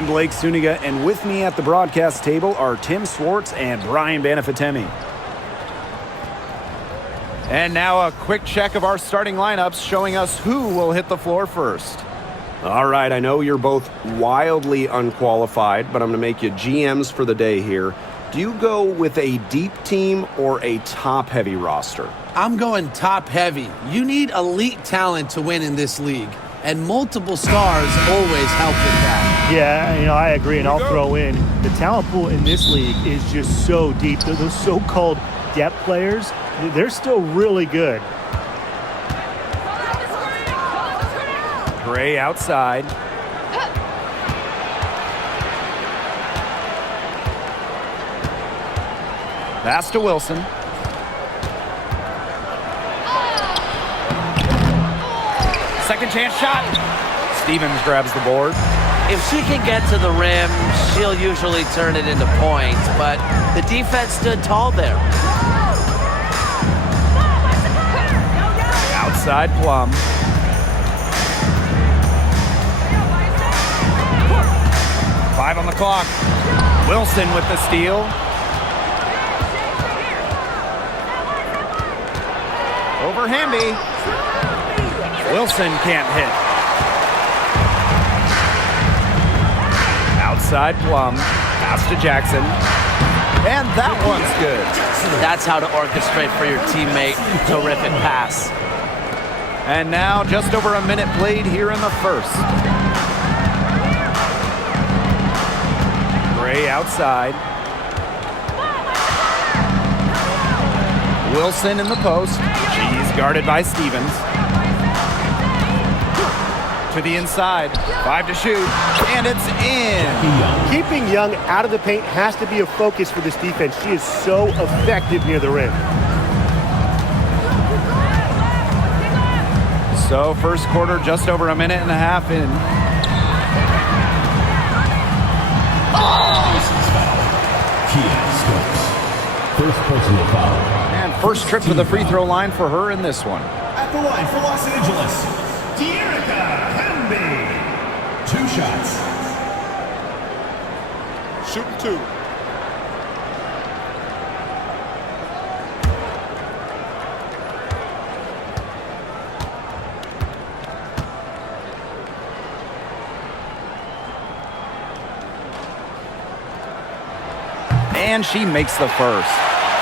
I'm Blake Suniga, and with me at the broadcast table are Tim Swartz and Brian Banafatemi. And now a quick check of our starting lineups showing us who will hit the floor first. All right, I know you're both wildly unqualified, but I'm going to make you GMs for the day here. Do you go with a deep team or a top-heavy roster? I'm going top-heavy. You need elite talent to win in this league, and multiple stars always help with that. Yeah, I agree, and I'll throw in the talent pool in this league is just so deep. Those so-called depth players, they're still really good. Gray outside. Pass to Wilson. Second chance shot. Stevens grabs the board. If she can get to the rim, she'll usually turn it into points, but the defense stood tall there. Outside Plum. Five on the clock. Wilson with the steal. Over Hamby. Wilson can't hit. Outside Plum. Pass to Jackson. And that one's good. That's how to orchestrate for your teammate. Terrific pass. And now just over a minute played here in the first. Gray outside. Wilson in the post. She's guarded by Stevens. To the inside. 5 to shoot. And it's in. Keeping Young out of the paint has to be a focus for this defense. She is so effective near the rim. So first quarter just over a minute and a half in. First personal foul. And first trip to the free throw line for her in this one. At the line for Los Angeles, Hamby. 2 shots. Shooting 2. And she makes the first.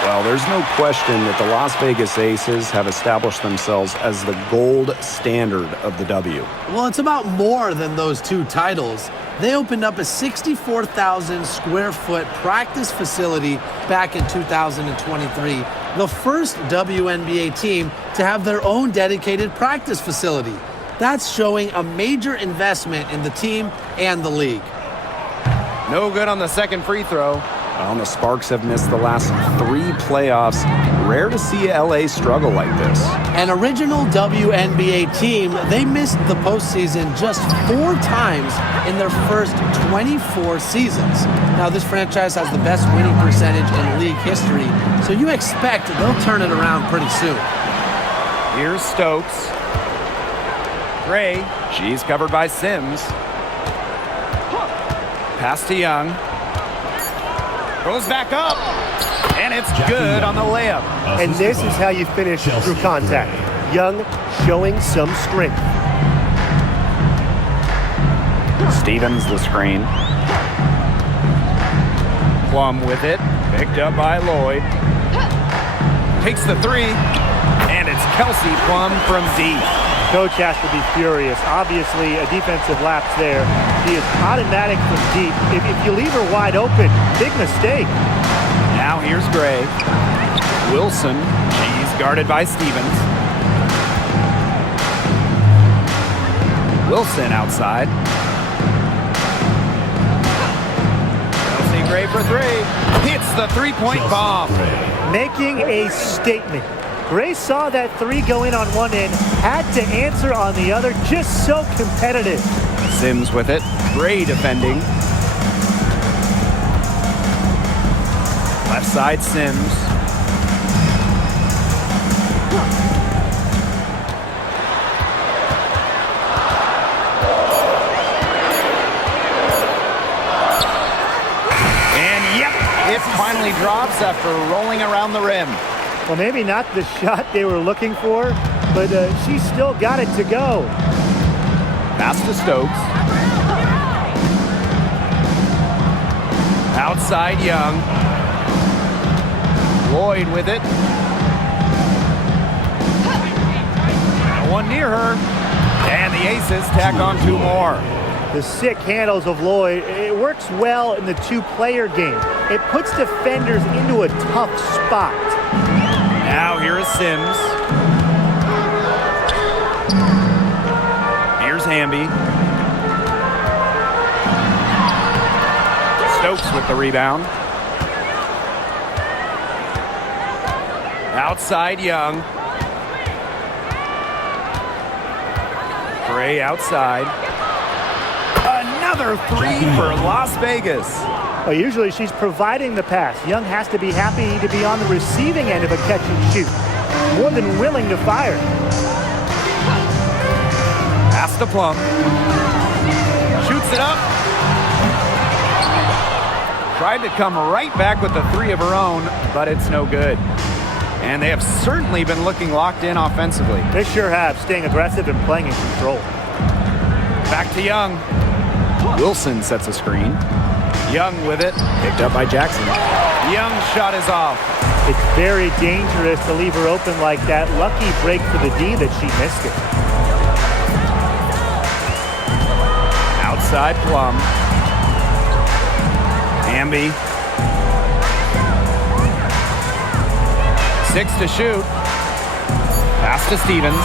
Well, there's no question that the Las Vegas Aces have established themselves as the gold standard of the W. Well, it's about more than those 2 titles. They opened up a 64,000 square foot practice facility back in 2023, the first WNBA team to have their own dedicated practice facility. That's showing a major investment in the team and the league. No good on the second free throw. Well, the Sparks have missed the last 3 playoffs. Rare to see LA struggle like this. An original WNBA team, they missed the postseason just 4 times in their first 24 seasons. Now, this franchise has the best winning percentage in league history, so you expect they'll turn it around pretty soon. Here's Stokes. Gray, she's covered by Sims. Pass to Young. Goes back up, and it's good on the layup. And this is how you finish through contact. Young showing some strength. Stevens the screen. Plum with it, picked up by Lloyd. Takes the 3, and it's Kelsey Plum from deep. Coach has to be furious. Obviously, a defensive lapse there. She is automatic from deep. If you leave her wide open, big mistake. Now here's Gray. Wilson, she's guarded by Stevens. Wilson outside. Kelsey Gray for 3. Hits the 3-point bomb. Making a statement. Gray saw that 3 go in on one end, had to answer on the other, just so competitive. Sims with it. Gray defending. Left side Sims. It finally drops after rolling around the rim. Well, maybe not the shot they were looking for, but she still got it to go. Pass to Stokes. Outside Young. Lloyd with it. One near her. And the Aces tack on 2 more. The sick handles of Lloyd, it works well in the two-player game. It puts defenders into a tough spot. Now here is Sims. Here's Hamby. Stokes with the rebound. Outside Young. Gray outside. Another 3 for Las Vegas. Well, usually she's providing the pass. Young has to be happy to be on the receiving end of a catch and shoot. More than willing to fire. Pass to Plum. Shoots it up. Tried to come right back with the 3 of her own, but it's no good. And they have certainly been looking locked in offensively. They sure have, staying aggressive and playing in control. Back to Young. Wilson sets a screen. Young with it. Picked up by Jackson. Young's shot is off. It's very dangerous to leave her open like that. Lucky break for the D that she missed it. Outside Plum. Hamby. 6 to shoot. Pass to Stevens.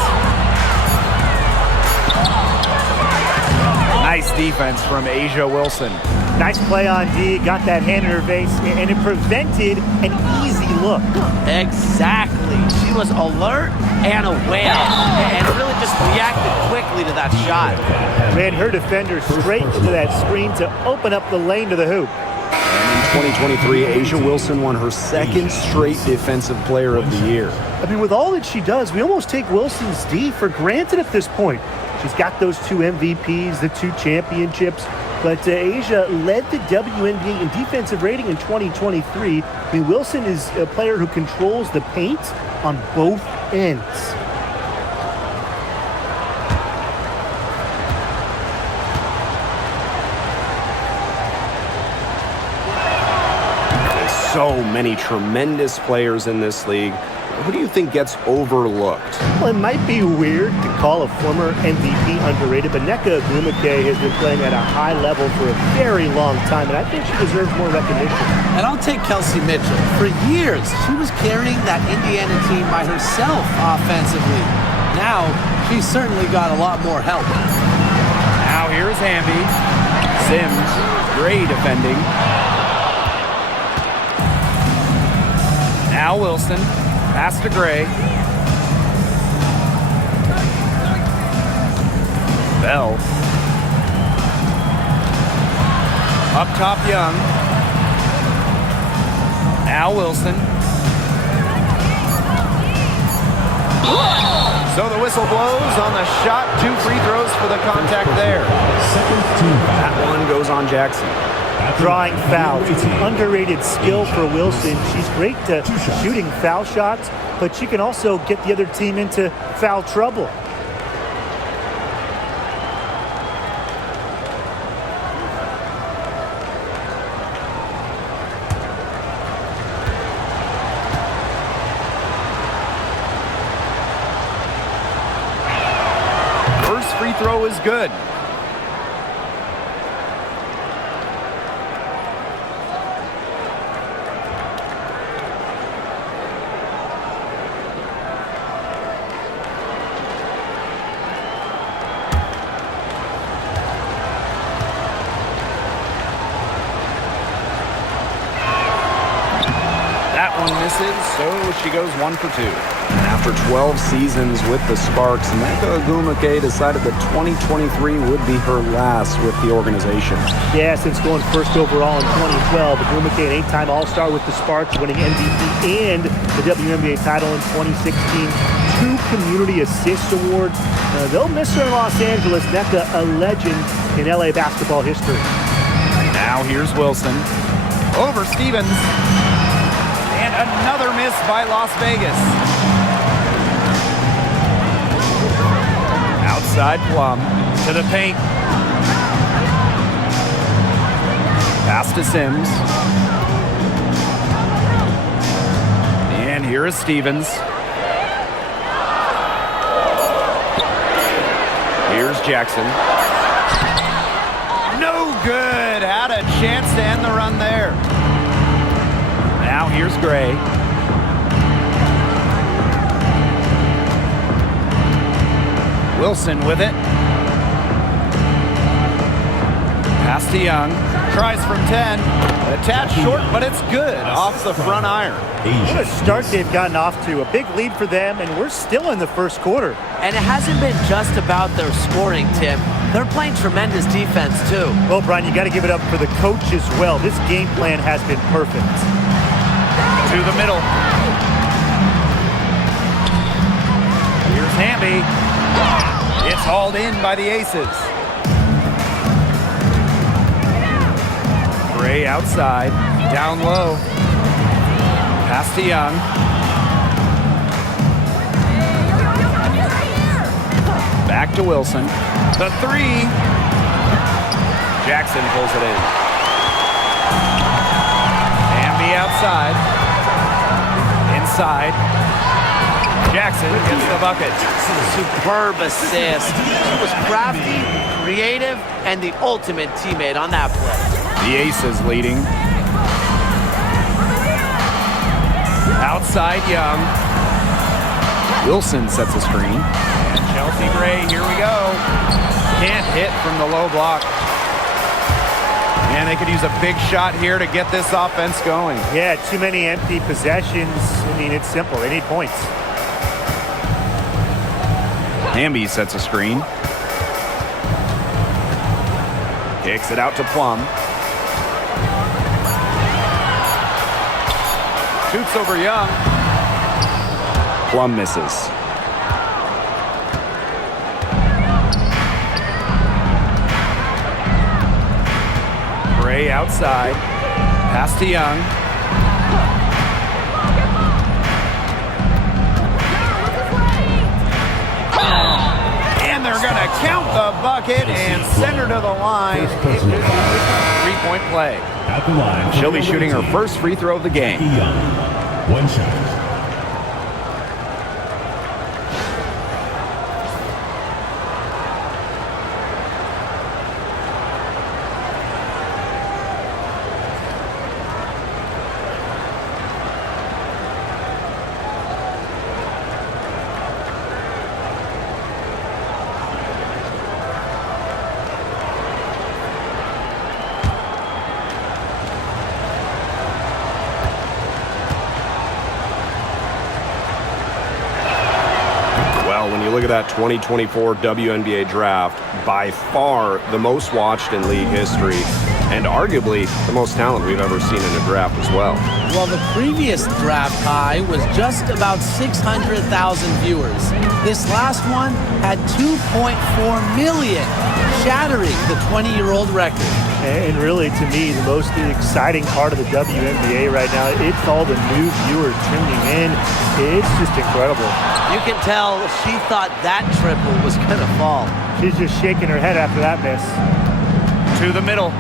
Nice defense from Asia Wilson. Nice play on D, got that hand in her face, and it prevented an easy look. Exactly. She was alert and aware and really just reacted quickly to that shot. Ran her defender straight into that screen to open up the lane to the hoop. In 2023, Asia Wilson won her 2nd straight Defensive Player of the Year. I mean, with all that she does, we almost take Wilson's D for granted at this point. She's got those 2 MVPs, the 2 championships, but Asia led the WNBA in defensive rating in 2023. I mean, Wilson is a player who controls the paint on both ends. So many tremendous players in this league. Who do you think gets overlooked? Well, it might be weird to call a former MVP underrated, but Nneka Ogwumike has been playing at a high level for a very long time, and I think she deserves more recognition. And I'll take Kelsey Mitchell. For years, she was carrying that Indiana team by herself offensively. Now, she's certainly got a lot more help. Now here's Hamby. Sims, Gray defending. Now Wilson. Pass to Gray. Bell. Up top Young. Now Wilson. So the whistle blows on the shot. 2 free throws for the contact there. That one goes on Jackson. Drawing fouls. It's an underrated skill for Wilson. She's great at shooting foul shots, but she can also get the other team into foul trouble. First free throw is good. Misses, so she goes 1 for 2. And after 12 seasons with the Sparks, Nneka Ogwumike decided that 2023 would be her last with the organization. Yeah, since going first overall in 2012, Ogwumike, an 8-time All-Star with the Sparks, winning MVP and the WNBA title in 2016. 2 Community Assist Awards. They'll miss her in Los Angeles. Nneka, a legend in LA basketball history. Now here's Wilson. Over Stevens. And another miss by Las Vegas. Outside Plum to the paint. Pass to Sims. And here is Stevens. Here's Jackson. No good. Had a chance to end the run there. Now here's Gray. Wilson with it. Pass to Young. Tries from 10. A tad short, but it's good. Off the front iron. What a start they've gotten off to. A big lead for them, and we're still in the first quarter. And it hasn't been just about their scoring, Tim. They're playing tremendous defense, too. Well, Brian, you got to give it up for the coach as well. This game plan has been perfect. To the middle. Here's Hamby. It's hauled in by the Aces. Gray outside. Down low. Pass to Young. Back to Wilson. The three. Jackson pulls it in. Hamby outside. Inside. Jackson gets the bucket. Superb assist. He was crafty, creative, and the ultimate teammate on that play. The Aces leading. Outside Young. Wilson sets a screen. And Chelsea Gray, here we go. Can't hit from the low block. And they could use a big shot here to get this offense going. Yeah, too many empty possessions. I mean, it's simple. They need points. Hamby sets a screen. Kicks it out to Plum. Shoots over Young. Plum misses. Gray outside. Pass to Young. And they're going to count the bucket and send her to the line. Three-point play. At the line. She'll be shooting her first free throw of the game. Young. One shot. Look at that 2024 WNBA draft, by far the most watched in league history, and arguably the most talent we've ever seen in a draft as well. Well, the previous draft high was just about 600,000 viewers. This last one had 2.4 million, shattering the 20-year-old record. And really, to me, the most exciting part of the WNBA right now, it's all the new viewers tuning in. It's just incredible. You can tell she thought that triple was going to fall. She's just shaking her head after that miss. To the middle.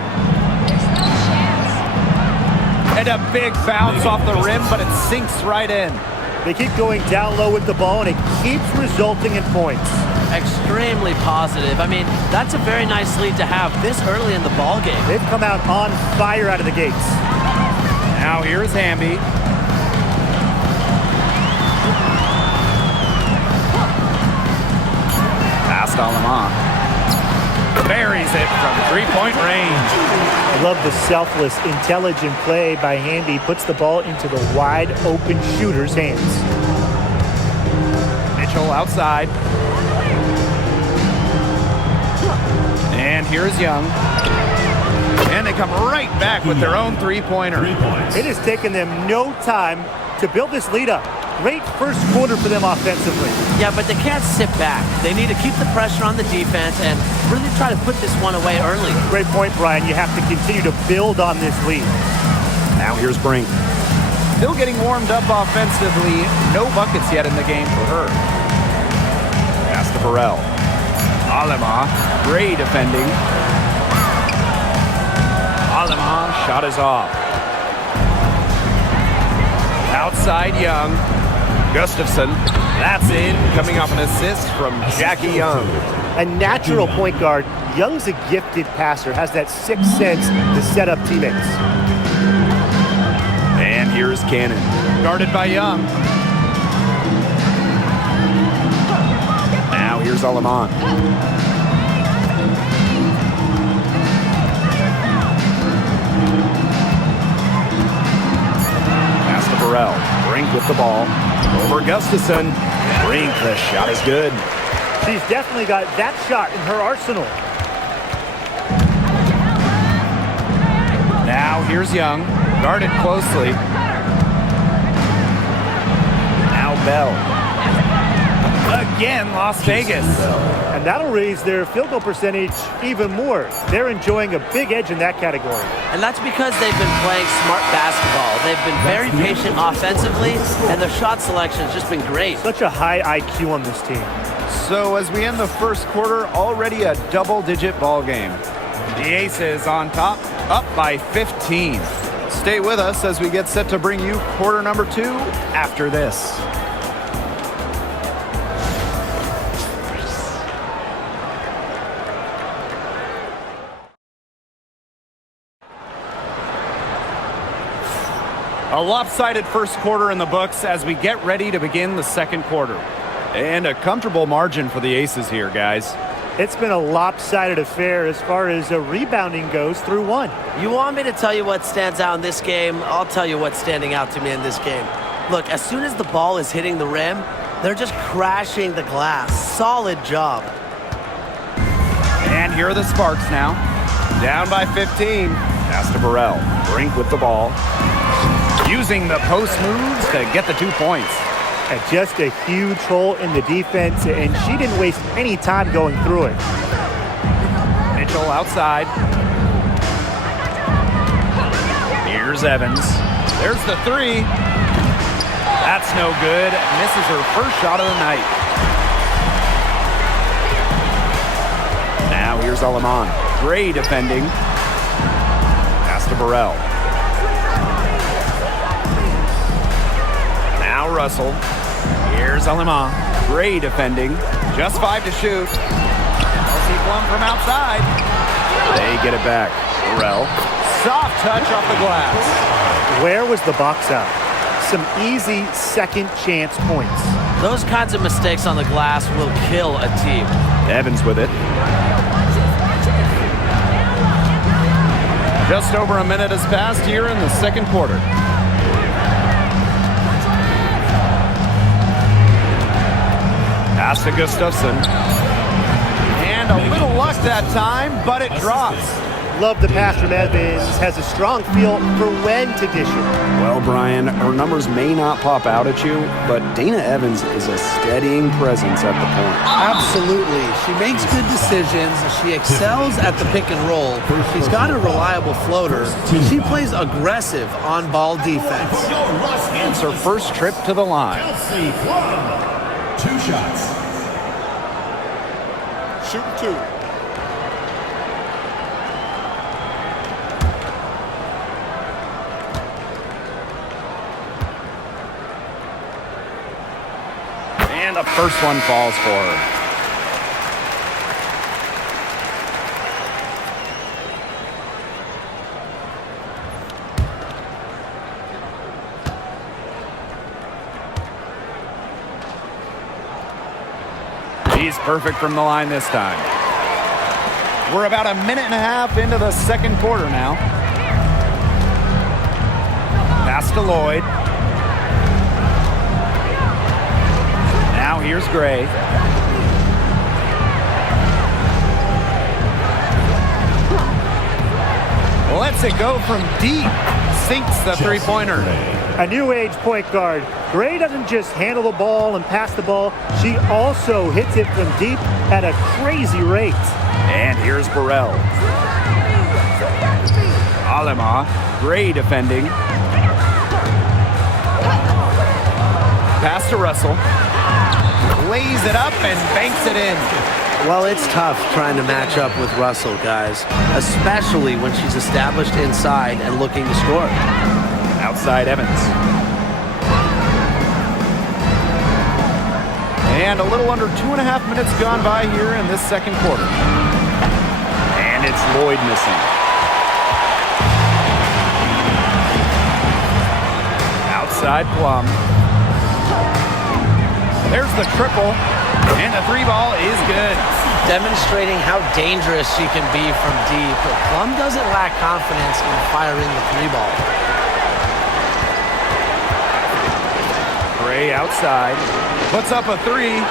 And a big bounce off the rim, but it sinks right in. They keep going down low with the ball, and it keeps resulting in points. Extremely positive. I mean, that's a very nice lead to have this early in the ball game. They've come out on fire out of the gates. Now here's Hamby. Past Alama. Buries it from three-point range. I love the selfless, intelligent play by Hamby. Puts the ball into the wide-open shooter's hands. Mitchell outside. And here's Young. And they come right back with their own three-pointer. It has taken them no time to build this lead up. Great first quarter for them offensively. Yeah, but they can't sit back. They need to keep the pressure on the defense and really try to put this one away early. Great point, Brian. You have to continue to build on this lead. Now here's Brink. Still getting warmed up offensively. No buckets yet in the game for her. Pass to Burrell. Alema, great defending. Alema, shot is off. Outside Young. Gustafson, that's in. Coming off an assist from Jackie Young. A natural point guard, Young's a gifted passer, has that sixth sense to set up teammates. And here's Cannon. Guarded by Young. Now here's Aleman. Pass to Burrell. Brink with the ball. Over Gustafson. Brink, the shot is good. She's definitely got that shot in her arsenal. Now here's Young. Guarded closely. Now Bell. Again, Las Vegas. And that'll raise their field goal percentage even more. They're enjoying a big edge in that category. And that's because they've been playing smart basketball. They've been very patient offensively, and their shot selection's just been great. Such a high IQ on this team. So as we end the first quarter, already a double-digit ball game. The Aces on top, up by 15. Stay with us as we get set to bring you quarter number 2 after this. A lopsided first quarter in the books as we get ready to begin the second quarter. And a comfortable margin for the Aces here, guys. It's been a lopsided affair as far as rebounding goes through one. You want me to tell you what stands out in this game? I'll tell you what's standing out to me in this game. Look, as soon as the ball is hitting the rim, they're just crashing the glass. Solid job. And here are the Sparks now. Down by 15. Pass to Burrell. Brink with the ball. Using the post moves to get the 2 points. And just a huge hole in the defense, and she didn't waste any time going through it. Mitchell outside. Here's Evans. There's the 3. That's no good. Misses her first shot of the night. Now here's Aleman. Great defending. Pass to Burrell. Now Russell. Here's Alema. Great defending. Just 5 to shoot. Kelsey Plum from outside. They get it back. Burrell. Soft touch off the glass. Where was the box out? Some easy second chance points. Those kinds of mistakes on the glass will kill a team. Evans with it. Just over a minute has passed here in the second quarter. Pass to Gustafson. And a little luck that time, but it drops. Love the pass from Evans. Has a strong feel for when to dish it. Well, Brian, her numbers may not pop out at you, but Dana Evans is a steadying presence at the point. Absolutely. She makes good decisions. She excels at the pick and roll. She's got a reliable floater. She plays aggressive on-ball defense. It's her first trip to the line. 2 shots. Shooting 2. And the first one falls for her. He's perfect from the line this time. We're about a minute and a half into the second quarter now. Pass to Lloyd. Now here's Gray. Lets it go from deep. Sinks the three-pointer. A new age point guard. Gray doesn't just handle the ball and pass the ball. She also hits it from deep at a crazy rate. And here's Burrell. Alema, Gray defending. Pass to Russell. Lays it up and banks it in. Well, it's tough trying to match up with Russell, guys, especially when she's established inside and looking to score. Outside Evans. And a little under 2.5 minutes gone by here in this second quarter. And it's Lloyd missing. Outside Plum. There's the triple. And the three ball is good. Demonstrating how dangerous she can be from deep. Plum doesn't lack confidence in firing the three ball. Gray outside. Puts up a three.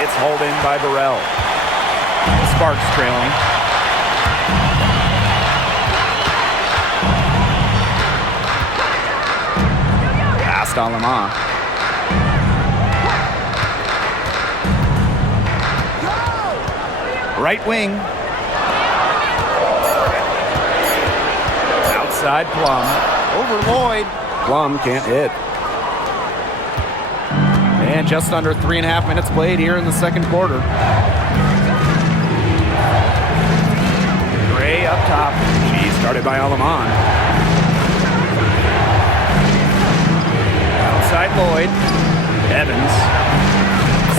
It's hauled in by Burrell. Sparks trailing. Past Alama. Right wing. Outside Plum. Over Lloyd. Plum can't hit. And just under 3.5 minutes played here in the second quarter. Gray up top. She's started by Alaman. Outside Lloyd. Evans.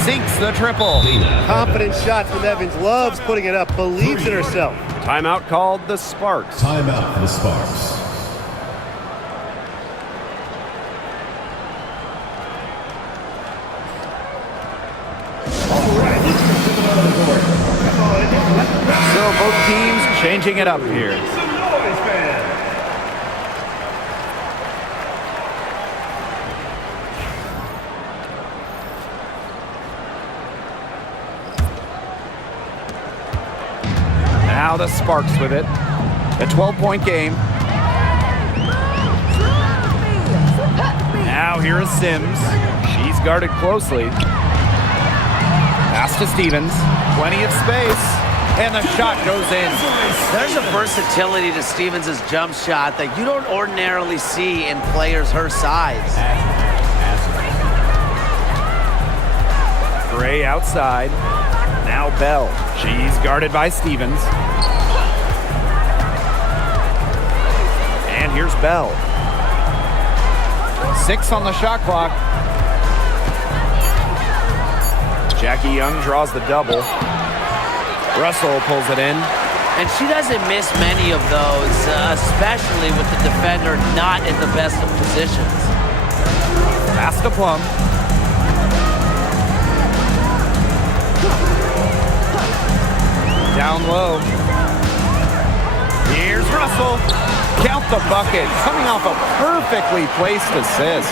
Sinks the triple. Confident shot from Evans. Loves putting it up. Believes in herself. Timeout called the Sparks. Timeout for the Sparks. So both teams changing it up here. Now the Sparks with it. A 12-point game. Now here is Sims. She's guarded closely. Pass to Stevens. Plenty of space. And the shot goes in. There's a versatility to Stevens' jump shot that you don't ordinarily see in players her size. Gray outside. Now Bell. She's guarded by Stevens. And here's Bell. 6 on the shot clock. Jackie Young draws the double. Russell pulls it in. And she doesn't miss many of those, especially with the defender not in the best of positions. Pass to Plum. Down low. Here's Russell. Count the bucket. Coming off a perfectly placed assist.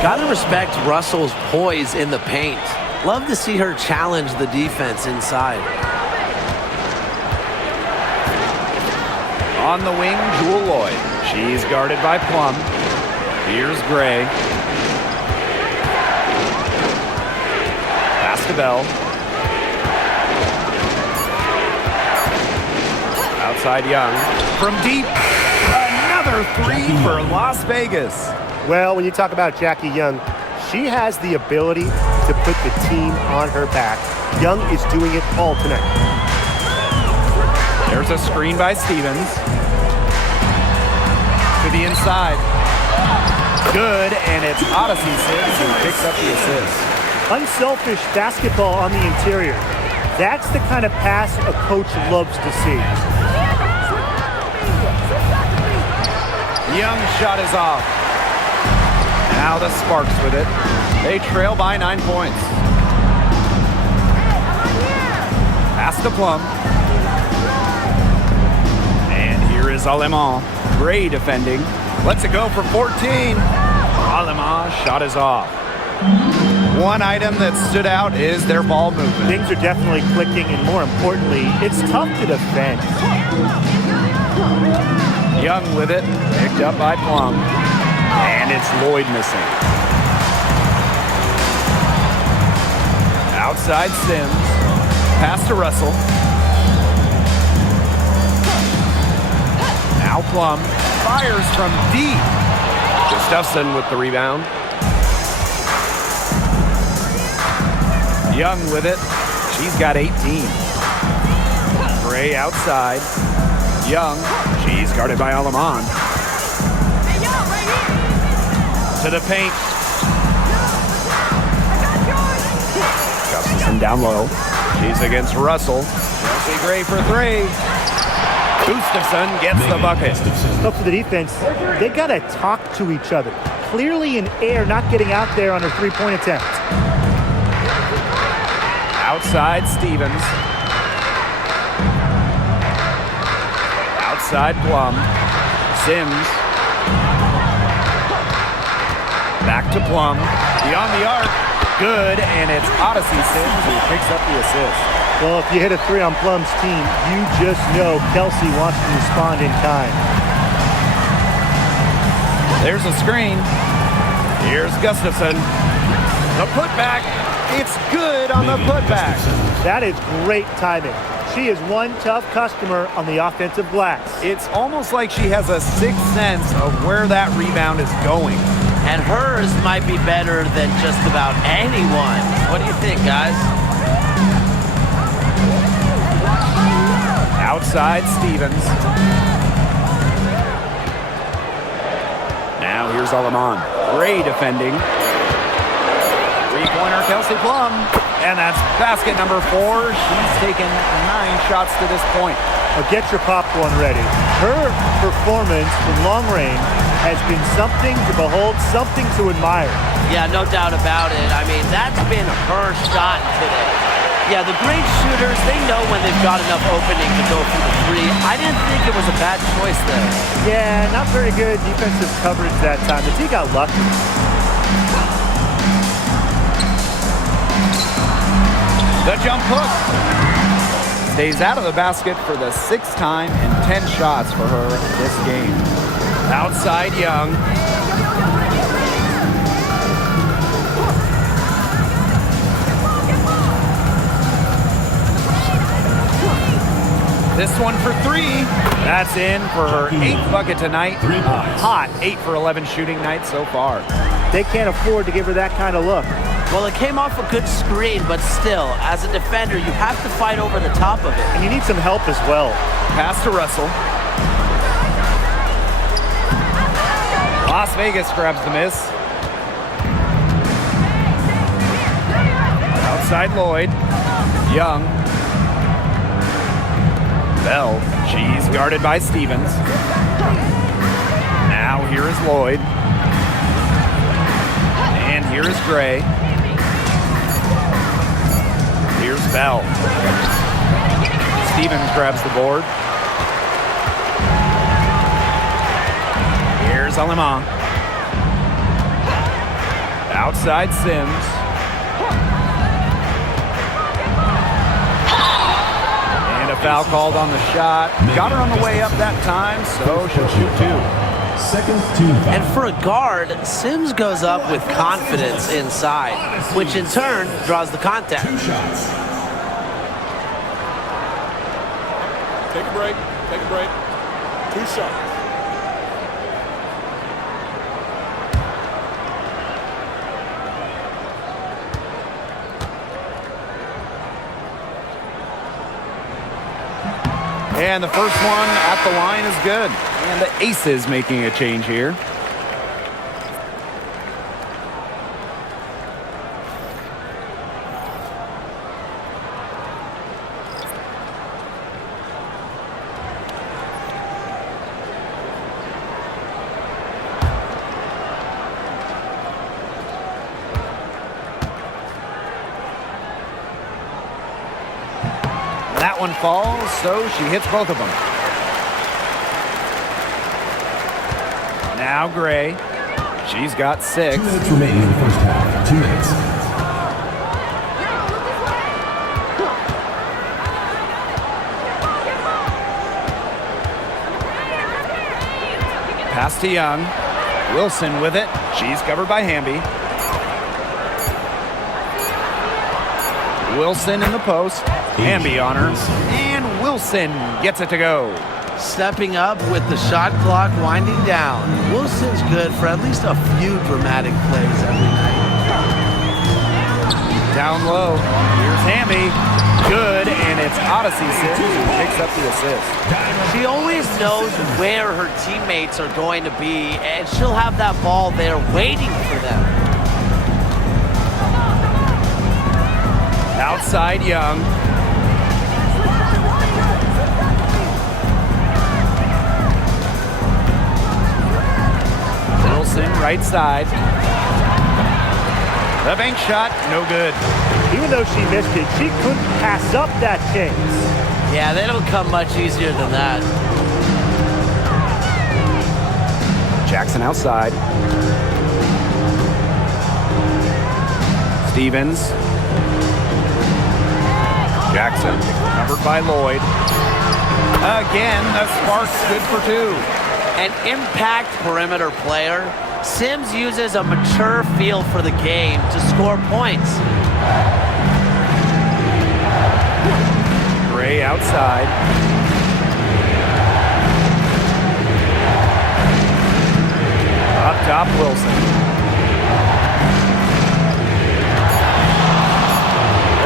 Gotta respect Russell's poise in the paint. Love to see her challenge the defense inside. On the wing, Jewel Lloyd. She's guarded by Plum. Here's Gray. Pass to Bell. Outside Young. From deep, another three for Las Vegas. Well, when you talk about Jackie Young, she has the ability to put the team on her back. Young is doing it all tonight. There's a screen by Stevens. To the inside. Good, and it's Odyssey Sims who picks up the assist. Unselfish basketball on the interior. That's the kind of pass a coach loves to see. Young shot is off. Now the Sparks with it. They trail by 9 points. Pass to Plum. And here is Aleman. Gray defending. Lets it go for 14. Aleman shot is off. One item that stood out is their ball movement. Things are definitely clicking, and more importantly, it's tough to defend. Young with it. Picked up by Plum. And it's Lloyd missing. Outside Sims. Pass to Russell. Now Plum. Fires from deep. Gustafson with the rebound. Young with it. She's got 18. Gray outside. Young. She's guarded by Alaman. To the paint. Gustafson down low. She's against Russell. Chelsea Gray for three. Gustafson gets the bucket. Up for the defense, they got to talk to each other. Clearly in air, not getting out there on her three-point attempt. Outside Stevens. Outside Plum. Sims. Back to Plum. Beyond the arc. Good, and it's Odyssey Sims who picks up the assist. Well, if you hit a three on Plum's team, you just know Kelsey wants to respond in kind. There's a screen. Here's Gustafson. The putback. It's good on the putback. That is great timing. She is one tough customer on the offensive glass. It's almost like she has a sixth sense of where that rebound is going. And hers might be better than just about anyone. What do you think, guys? Outside Stevens. Now here's Alaman. Gray defending. Three-pointer Kelsey Plum. And that's basket number 4. She's taken 9 shots to this point. Now get your popcorn ready. Her performance from long range has been something to behold, something to admire. Yeah, no doubt about it. I mean, that's been her shot today. Yeah, the great shooters, they know when they've got enough opening to go for the three. I didn't think it was a bad choice there. Yeah, not very good defensive coverage that time. The T got lucky. The jump hook. Stays out of the basket for the 6th time and 10 shots for her this game. Outside Young. This one for 3. That's in for her 8th bucket tonight. Hot 8 for 11 shooting night so far. They can't afford to give her that kind of look. Well, it came off a good screen, but still, as a defender, you have to fight over the top of it. And you need some help as well. Pass to Russell. Las Vegas grabs the miss. Outside Lloyd. Young. Bell. She's guarded by Stevens. Now here is Lloyd. And here is Gray. Here's Bell. Stevens grabs the board. Here's Alaman. Outside Sims. And a foul called on the shot. Got her on the way up that time, so she'll shoot 2. Second team foul. And for a guard, Sims goes up with confidence inside, which in turn draws the contact. 2 shots. Take a break. Take a break. 2 shots. And the first one at the line is good. And the Aces making a change here. That one falls, so she hits both of them. Now Gray. She's got 6. 2 minutes remaining in the first half. 2 minutes. Pass to Young. Wilson with it. She's covered by Hamby. Wilson in the post. Hamby on her. And Wilson gets it to go. Stepping up with the shot clock winding down. Wilson's good for at least a few dramatic plays every night. Down low. Here's Hamby. Good, and it's Odyssey Sims who picks up the assist. She always knows where her teammates are going to be, and she'll have that ball there waiting for them. Outside Young. Wilson, right side. The bank shot, no good. Even though she missed it, she couldn't pass up that chance. Yeah, they don't come much easier than that. Jackson outside. Stevens. Jackson, covered by Lloyd. Again, the spark's good for two. An impact perimeter player, Sims uses a mature feel for the game to score points. Gray outside. Up top, Wilson.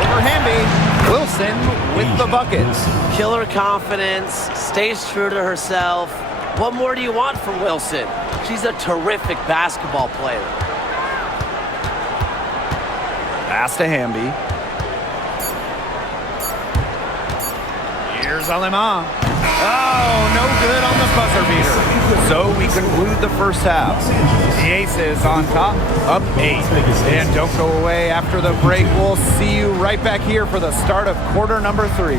Over Hamby. Wilson with the buckets. Killer confidence, stays true to herself. What more do you want from Wilson? She's a terrific basketball player. Pass to Hamby. Here's Alema. Oh, no good on the buzzer beater. So we conclude the first half. The Aces on top, up 8. And don't go away after the break. We'll see you right back here for the start of quarter number 3.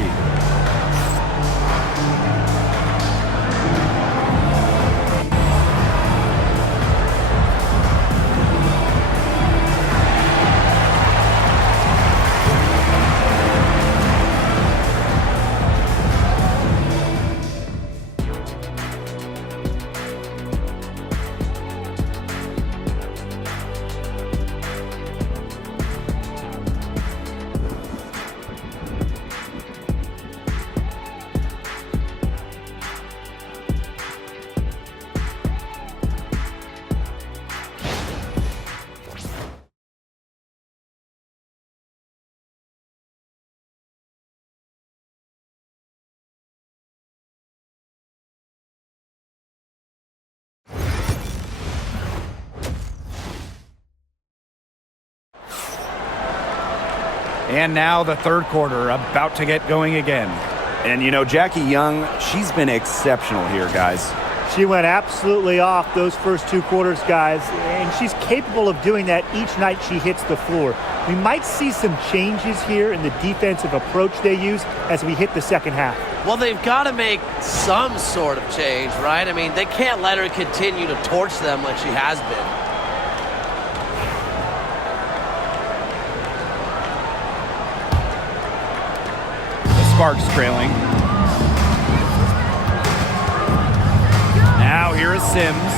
And now the third quarter, about to get going again. And you know, Jackie Young, she's been exceptional here, guys. She went absolutely off those first 2 quarters, guys, and she's capable of doing that each night she hits the floor. We might see some changes here in the defensive approach they use as we hit the second half. Well, they've got to make some sort of change, right? I mean, they can't let her continue to torch them like she has been. Sparks trailing. Now here is Sims.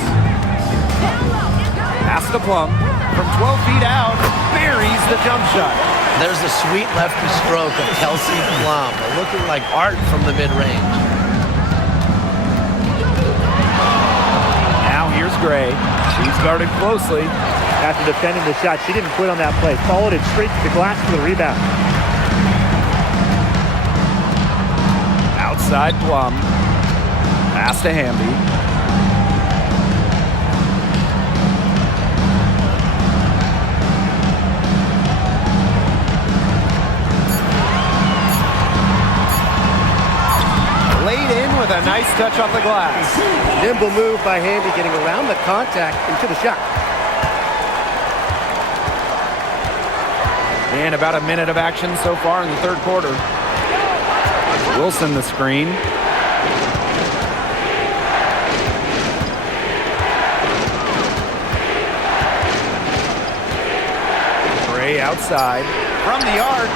Pass to Plum. From 12 feet out, buries the jump shot. There's a sweet lefty stroke of Kelsey Plum, looking like art from the mid-range. Now here's Gray. She's guarded closely. After defending the shot, she didn't quit on that play. Followed it straight to the glass for the rebound. Outside Plum. Pass to Hamby. Laid in with a nice touch off the glass. Nimble move by Hamby, getting around the contact into the shot. And about a minute of action so far in the third quarter. Wilson the screen. Gray outside. From the arc.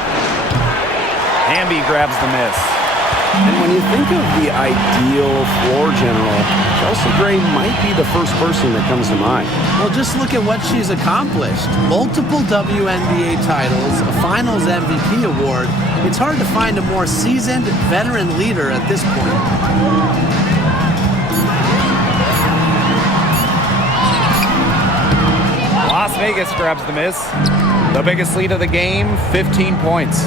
Hamby grabs the miss. And when you think of the ideal floor general, Chelsea Gray might be the first person that comes to mind. Well, just look at what she's accomplished. Multiple WNBA titles, a Finals MVP award. It's hard to find a more seasoned veteran leader at this point. Las Vegas grabs the miss. The biggest lead of the game, 15 points.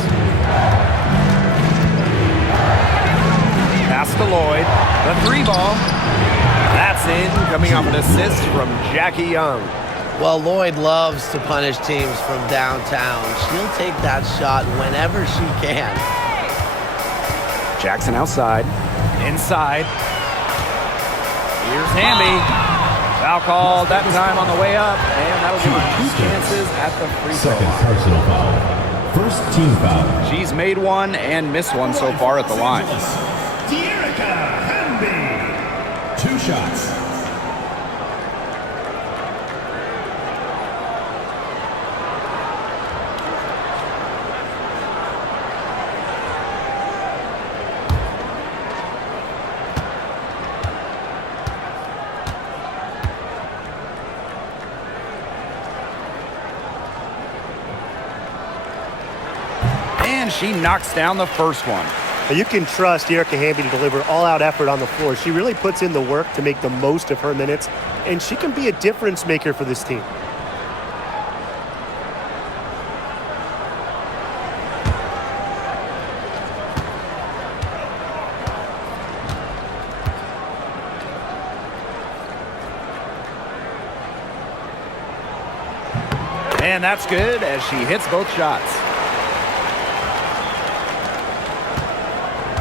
Pass to Lloyd. The 3 ball. That's in, coming off an assist from Jackie Young. Well, Lloyd loves to punish teams from downtown. She'll take that shot whenever she can. Jackson outside. Inside. Here's Hamby. Foul called that time on the way up, and that'll give her 2 chances at the free throw Second line. personal foul. First team foul. She's made 1 and missed 1 so far at the line. 2 shots. And she knocks down the first one. You can trust Erica Hamby to deliver all-out effort on the floor. She really puts in the work to make the most of her minutes, and she can be a difference maker for this team. And that's good as she hits both shots.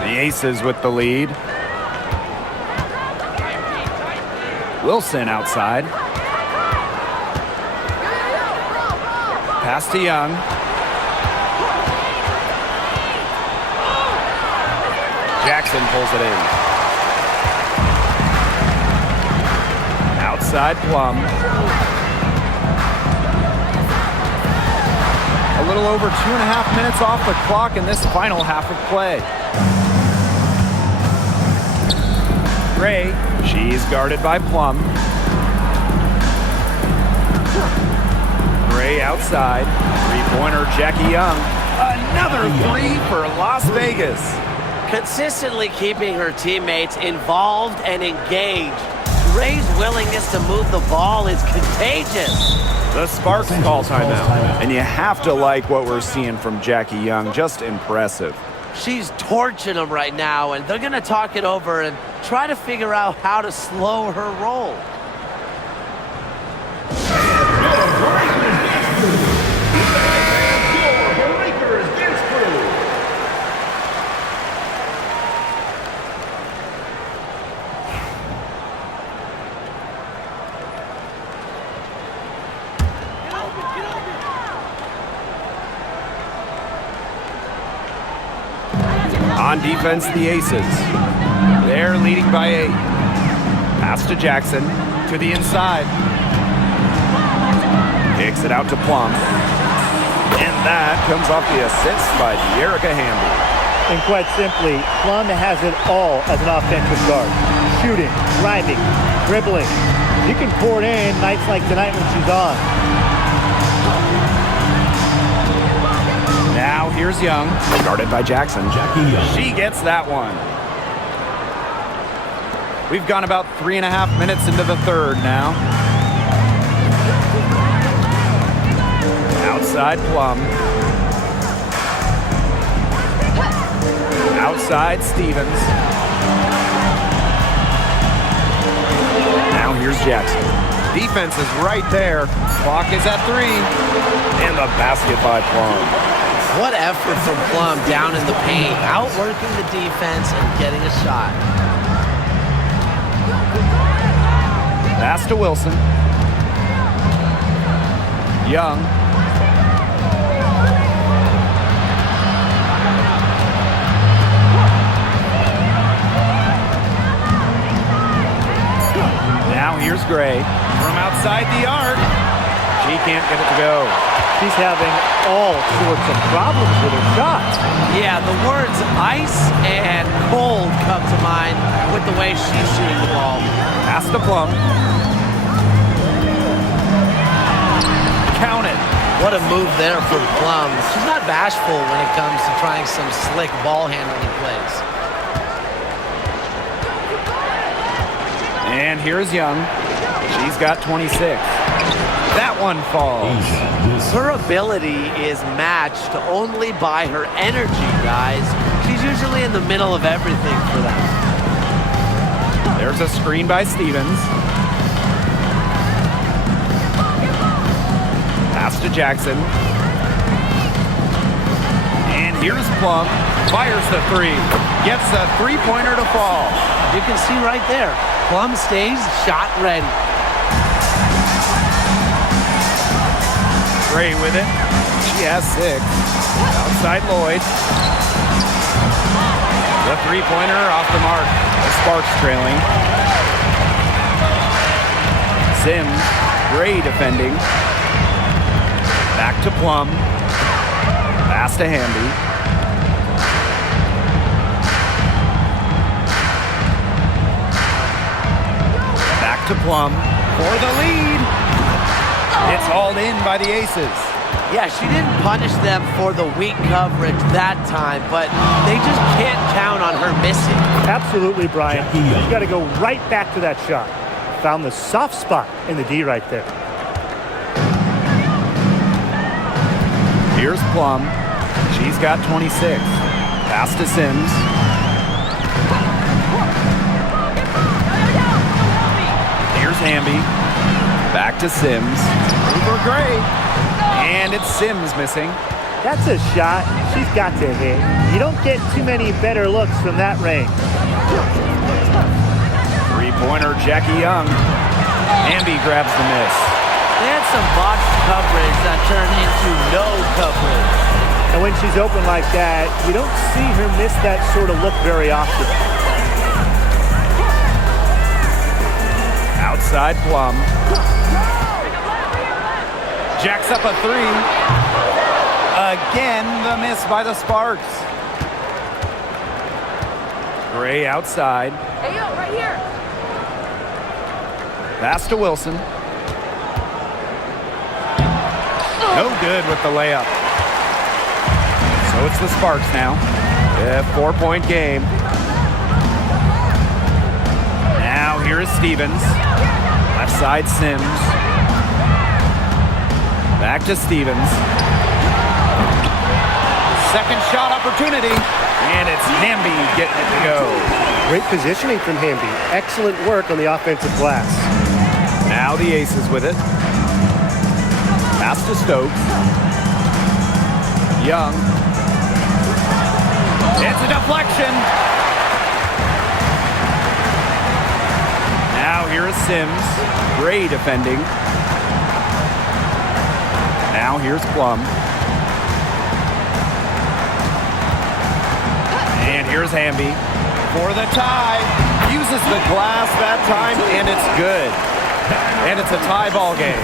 The Aces with the lead. Wilson outside. Pass to Young. Jackson pulls it in. Outside Plum. A little over 2.5 minutes off the clock in this final half of play. Gray, she's guarded by Plum. Gray outside. 3-pointer, Jackie Young. Another 3 for Las Vegas. Consistently keeping her teammates involved and engaged. Gray's willingness to move the ball is contagious. The Sparks call timeout. And you have to like what we're seeing from Jackie Young. Just impressive. She's torching them right now, and they're going to talk it over and try to figure out how to slow her roll. On defense, the Aces. They're leading by 8. Pass to Jackson. To the inside. Kicks it out to Plum. And that comes off the assist by Erica Hamby. And quite simply, Plum has it all as an offensive guard. Shooting, driving, dribbling. You can pour it in nights like tonight when she's on. Now here's Young. Guarded by Jackson. Jackie Young. She gets that one. We've gone about 3.5 minutes into the third now. Outside Plum. Outside Stevens. Now here's Jackson. Defense is right there. Clock is at 3. And the basket by Plum. What effort from Plum down in the paint, outworking the defense and getting a shot. Pass to Wilson. Young. Now here's Gray from outside the arc. She can't get it to go. She's having all sorts of problems with her shots. Yeah, the words ice and cold come to mind with the way she's shooting the ball. Pass to Plum. Count it. What a move there from Plum. She's not bashful when it comes to trying some slick ball handling plays. And here's Young. She's got 26. That one falls. Her ability is matched only by her energy, guys. She's usually in the middle of everything for them. There's a screen by Stevens. Pass to Jackson. And here's Plum. Fires the three. Gets the three-pointer to fall. You can see right there. Plum stays shot ready. Gray with it. She has 6. Outside Lloyd. The three-pointer off the mark. The Sparks trailing. Sims. Gray defending. Back to Plum. Pass to Hamby. Back to Plum for the lead. It's hauled in by the Aces. Yeah, she didn't punish them for the weak coverage that time, but they just can't count on her missing. Absolutely, Brian. You got to go right back to that shot. Found the soft spot in the D right there. Here's Plum. She's got 26. Pass to Sims. Here's Hamby. Back to Sims. Over Gray. And it's Sims missing. That's a shot she's got to hit. You don't get too many better looks from that range. Three-pointer, Jackie Young. Hamby grabs the miss. They had some botched coverage that turned into no coverage. And when she's open like that, you don't see her miss that sort of look very often. Outside Plum. Jacks up a three. Again, the miss by the Sparks. Gray outside. Hey, yo, right here. Pass to Wilson. No good with the layup. So it's the Sparks now. A 4-point game. Now here is Stevens. Left side Sims. Back to Stevens. Second shot opportunity. And it's Hamby getting it to go. Great positioning from Hamby. Excellent work on the offensive glass. Now the Aces with it. Pass to Stokes. Young. It's a deflection. Now here is Sims. Gray defending. Now here's Plum. And here's Hamby for the tie. Uses the glass that time, and it's good. And it's a tie ball game.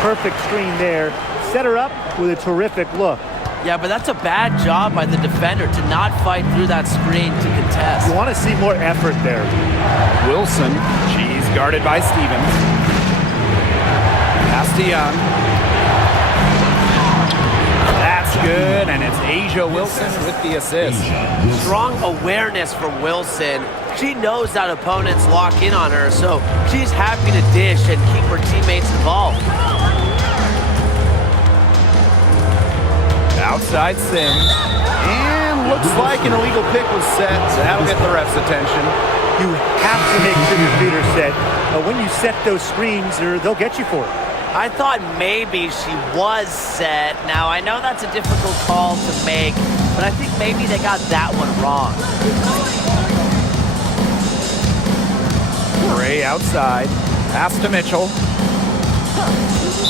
Perfect screen there. Set her up with a terrific look. Yeah, but that's a bad job by the defender to not fight through that screen to contest. You want to see more effort there. Wilson, she's guarded by Stevens. Pass to Young. That's good, and it's Asia Wilson with the assist. Strong awareness from Wilson. She knows that opponents lock in on her, so she's happy to dish and keep her teammates involved. Outside Sims. And looks like an illegal pick was set, so that'll get the ref's attention. You have to make sure your feet are set. When you set those screens, they'll get you for it. I thought maybe she was set. Now, I know that's a difficult call to make, but I think maybe they got that one wrong. Gray outside. Pass to Mitchell.